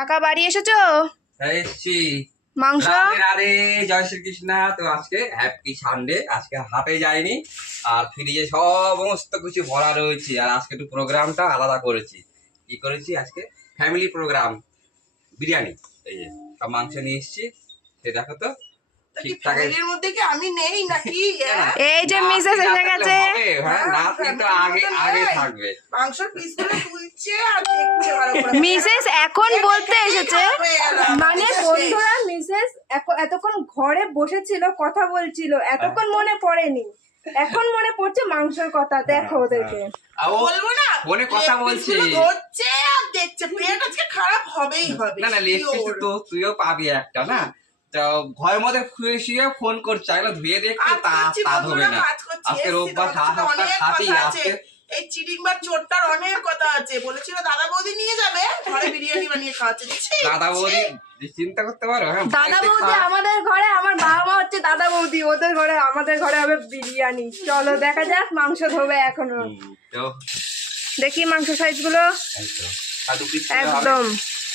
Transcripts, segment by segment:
কাকা বাড়ি এসেছ? এসেছি এসছি। মাংস? আরে জয় শ্রীকৃষ্ণ। তো আজকে হ্যাপি সানডে আজকে হাটে যাইনি আর ফ্রিজে সমস্ত কিছু ভরা রয়েছে। আর আজকে একটু প্রোগ্রামটা আলাদা করেছি। কি করেছি আজকে? Family program biryani. এই যে সব মাংস নিয়ে এসেছি। সে দেখো তো। এই যে মিসেস এসে গেছে। হবে, হ্যাঁ নাতনি তো আগে আগে থাকবে। মাংসর পিসগুলো তুলছে আর দেখছে ভালো করে। মিসেস এখন বলতে এসেছে মানে বন্ধুরা মিসেস এতক্ষণ ঘরে বসেছিল কথা বলছিল এতক্ষণ মনে পড়েনি। এখন মনে পড়ছে মাংসের কথা দেখো ওদেরকে। বলব না ফোনে কথা leg বলছে। piece গুলো ধরছে আর দেখছে পেট আজকে খারাপ হবেই হবে না না তুইও পাবি একটা না? তো ঘরের মধ্যে শুয়ে শুয়ে ফোন করছে এগুলো ধুয়ে দেখতে কাজ তা তা বন্ধুরা, না। আজকে রোববার তোমার সাড়ে অনেক কথা আছে। আজকে এই চিটিংবার চোরটার অনেক কথা আছে। বলেছিল দাদা বৌদি নিয়ে যাবে ঘরে বিরিয়ানি বানিয়ে খাওয়াচ্ছে। দাদা বৌদি চিন্তা করতে পারো হ্যাঁ দাদা বৌদি আমাদের ঘরে আমার বাবা মা হচ্ছে দাদা বৌদি ওদের ঘরে আমাদের ঘরে হবে বিরিয়ানি। চলো দেখা যাক মাংস ধোবে এখনও। দেখি মাংস সাইজগুলো। এই তো। আর দু পিস করে হবে। একদম।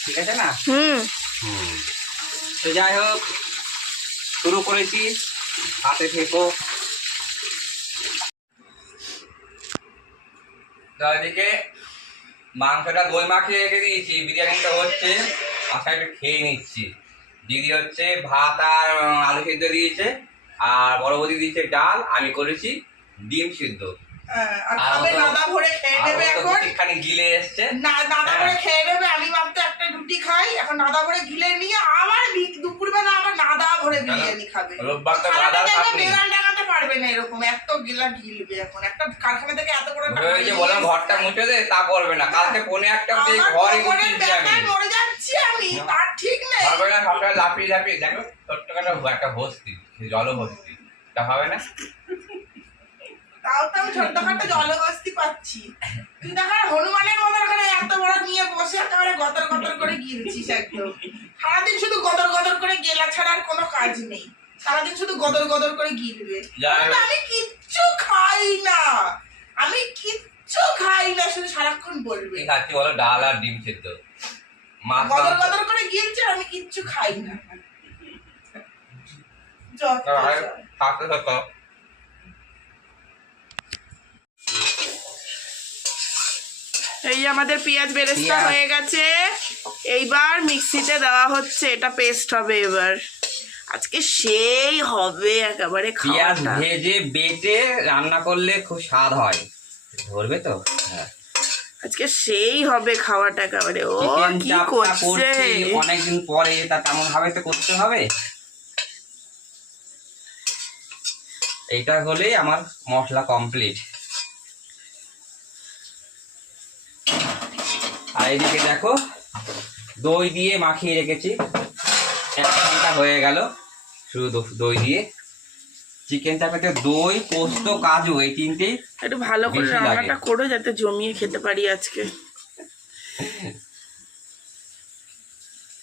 ঠিক আছে না? হুম। তো যাই হোক শুরু করেছি। হাতে থেকো। এদিকে মাংসটা দই মাখিয়ে রেখে দিয়েছি বিরিয়ানিটা হচ্ছে আশা একটু খেয়ে নিচ্ছি। দিদি হচ্ছে ভাত আর আলু সিদ্ধ দিয়েছে আর বড় বৌদি দিয়েছে ডাল আমি করেছি ডিম সিদ্ধ। হ্যাঁ, আর দাদা ভরে খেয়ে নেবে এখন? একটুখানি গিলে এসছে। না দাদা হ্যাঁ। করে খেয়ে নেবে আমি ভাবতে রুটি খাই এখন গিলে নিয়ে আবার বি- দুপুরবেলা আবার নাদা ভরে বিরিয়ানি খাবে। রোববার তো সারাটা দাদার জায়গায় খাটনি। বেলাল ডাঙাতে পারবে না এরকম এত গিলা গিলবে এখন। একটা কারখানা থেকে এত বড় যে বললাম ঘরটা মুছে দে তা করবে না। কালকে পনে একটা ঘরে মরে যাচ্ছি আমি তার ঠিক নেই। হবে না সবটা লাফিয়ে লাফিয়ে দেখো ছোট্ট একটা জল ভস্তি তা হবে না? তাও তো আমি ছোট্টখাটো জলহস্তি পাচ্ছি। তুই দেখা হনুমানের মতো এখানে এত বড় নিয়ে বসে একেবারে গতর গতর করে গিলছিস একদম। সারাদিন শুধু গদর গদর করে গেলা ছাড়া আর কোনো কাজ নেই। সারাদিন শুধু গদর গদর করে গিলবে। আমি কিচ্ছু খাই না। আমি কিচ্ছু খাই না শুধু সারাক্ষণ বলবে। খাচ্ছি বলো ডাল আর ডিম সেদ্ধ। গদর। গদর করে গিলছে আমি কিচ্ছু খাই না। যত। থাকতে থাকো এই আমাদের পেঁয়াজ বেরেস্তা হয়ে গেছে। এইবার মিক্সিতে দেওয়া হচ্ছে এটা পেস্ট হবে এবার। আজকে সেই হবে একেবারে পেঁয়াজ ভেজে বেটে রান্না করলে খুব স্বাদ হয়। ধরবে তো? হ্যাঁ। আজকে সেই হবে খাওয়াটা একেবারে। ও কি করছি? অনেকদিন পরে তা তেমন ভাবে তো করতে হবে। এইটা হলেই আমার মশলা কমপ্লিট আর এদিকে দেখো দই দিয়ে মাখিয়ে রেখেছি। এক ঘণ্টা হয়ে গেল শুধু দই দিয়ে। চিকেন চাপাতে দই পোস্ত কাজু এই তিনটেই একটু ভালো করে রান্নাটা করো যাতে জমিয়ে খেতে পারি আজকে।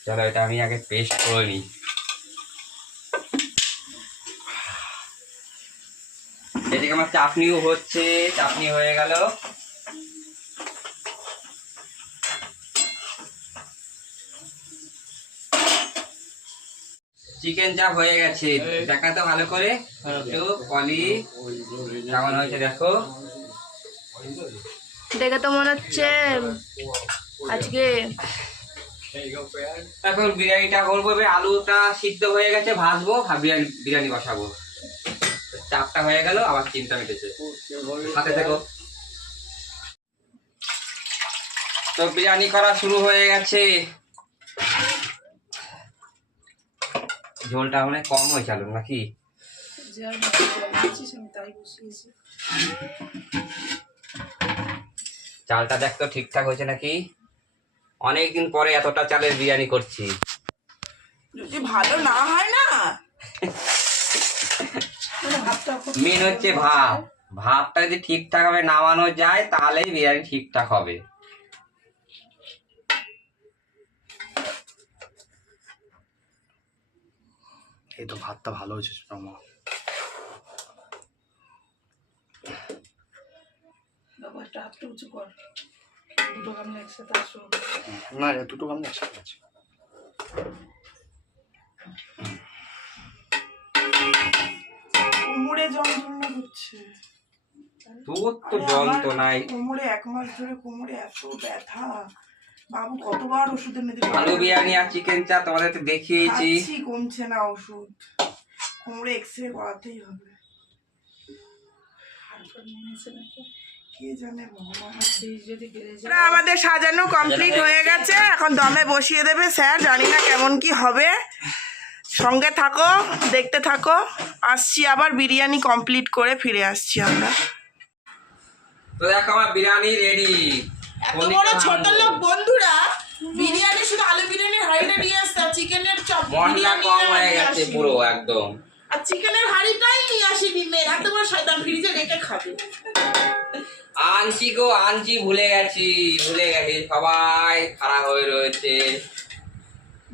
চলো এটা আমি আগে পেস্ট করে নিই। এদিকে আমার চাটনিও হচ্ছে চাটনি হয়ে গেল। চিকেন চাপ হয়ে গেছে দেখাতো ভালো করে। একটু পলি কেমন হয়েছে দেখো। দেখে তো মনে হচ্ছে আজকে এখন বিরিয়ানিটা করব আলুটা সিদ্ধ হয়ে গেছে ভাজবো বিরিয়ানি বিরিয়ানি বসাবো। চাপটা হয়ে গেল আবার চিন্তা মিটেছে। সাথে দেখো তো বিরিয়ানি করা শুরু হয়ে গেছে। ঝোলটা অনেক কম হয়েছে আলু নাকি? চালটা দেখ তো ঠিকঠাক হয়েছে নাকি? অনেকদিন পরে এতটা চালের বিরিয়ানি করছি। যদি ভালো না হয় না? মেন হচ্ছে ভাব। ভাবটা যদি ঠিকঠাক ভাবে নামানো যায় তাহলেই বিরিয়ানি ঠিকঠাক হবে। এই তো ভাতটা ভালো হয়েছে মামা না এ দুটো গামলা একসাথে আছে। কোমরে যন্ত্রণা হচ্ছে। তোর তো কোমরে এক মাস ধরে কোমরে এত ব্যথা। বাবু কতবার ওষুধ দিল আলু বিরিয়ানি আর চিকেন চা তোমাদের তো দেখিয়েছি। খাচ্ছি, কমছে না ওষুধ। কোমরে এক্স রে করাতেই হবে। আমাদের সাজানো কমপ্লিট হয়ে গেছে। এখন দমে বসিয়ে দেবে স্যার জানি না কেমন কি হবে। সঙ্গে থাকো দেখতে থাকো। আসছি আবার বিরিয়ানি কমপ্লিট করে ফিরে আসছি আমরা। তো দেখো আমার বিরিয়ানি রেডি এত বড় ছোট লোক বন্ধুরা বিরিয়ানি শুধু আলু বিরিয়ানির হাঁড়িটা নিয়ে আসতে চিকেনের চপ বিরিয়ানি হয়ে গেছে পুরো একদম। আর চিকেনের হাঁড়িটাই নিয়ে আসি ডিমের এত বড় শয়তান ফ্রিজে রেখে খাবে। আনছি গো আনছি ভুলে গেছি ভুলে গেছি। সবাই খারাপ হয়ে রয়েছে।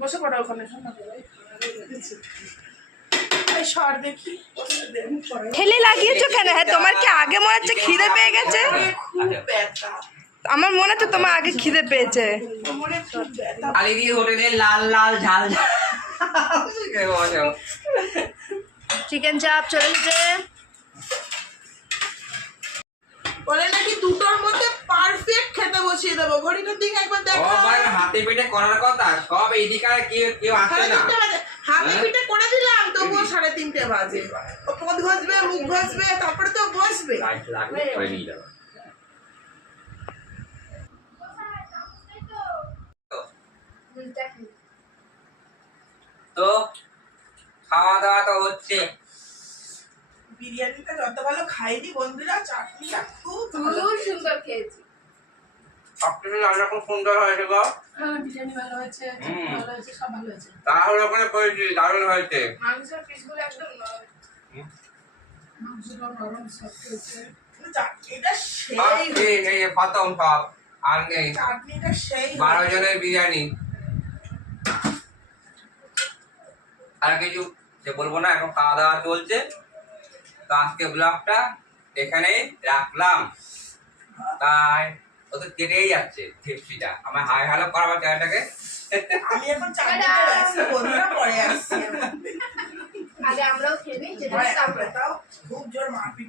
বসে পড়ো ওখানে শোনা। এই সর দেখি। বসে দে। ঠেলে লাগিয়েছো কেন? হ্যাঁ তোমার কি আগে মনে হচ্ছে খিদে পেয়ে গেছে? খুব ব্যথা। আমার মনে হচ্ছে তোমার আগে খিদে পেয়েছে। কোমরে খুব হোটেলে লাল লাল ঝাল ঝাল। কে বসো? চিকেন চাপ চলে এসেছে। বলে নাকি দুটোর মধ্যে পারফেক্ট খেতে বসিয়ে দেবো। ঘড়িটার দিকে একবার দেখো। হাতে পেটে করার কথা সব এইদিকে আর কেউ কেউ আসে সাড়ে না। হাতে হ্যাঁ? পিঠে করে দিলাম তবুও সাড়ে তিনটে বাজে। পদ ঘষবে মুখ ঘষবে তারপরে তো বসবে লাইট লাগলে করে নিয়ে যাব তো খাওয়া দাওয়া তো হচ্ছে। বিরিয়ানিটা যত ভালো খাইনি বন্ধুরা চাটনিটা খুব ভালো সুন্দর খেয়েছি। সবকিছু রান্না সুন্দর হয়েছে গো। হ্যাঁ বিরিয়ানি ভালো হয়েছে চাটনি হুম। ভালো হয়েছে সব ভালো হয়েছে। তাহলে ওখানে করেছি দারুণ হয়েছে। মাংসের পিসগুলো একদম নরম। মাংসটা নরম সফট হয়েছে। চাটনিটা সব সেই ঠিক এই যে খতম সব আর নেই। বারো জনের বিরিয়ানি। আর কিছু সে বলব না এখন খাওয়া দাওয়া চলছে। তো আজকে ব্লগটা এখানেই রাখলাম। তাই ও তো কেটেই যাচ্ছে ফিফটিটা আমার হাই হালো করাবার জায়গাটাকে আমি এখন চাটনিতে ব্যস্ত বন্ধুরা পরে আসছি। আগে আমরাও খেয়ে নিই যেটা তারপরে তাও খুব জোর মারপিট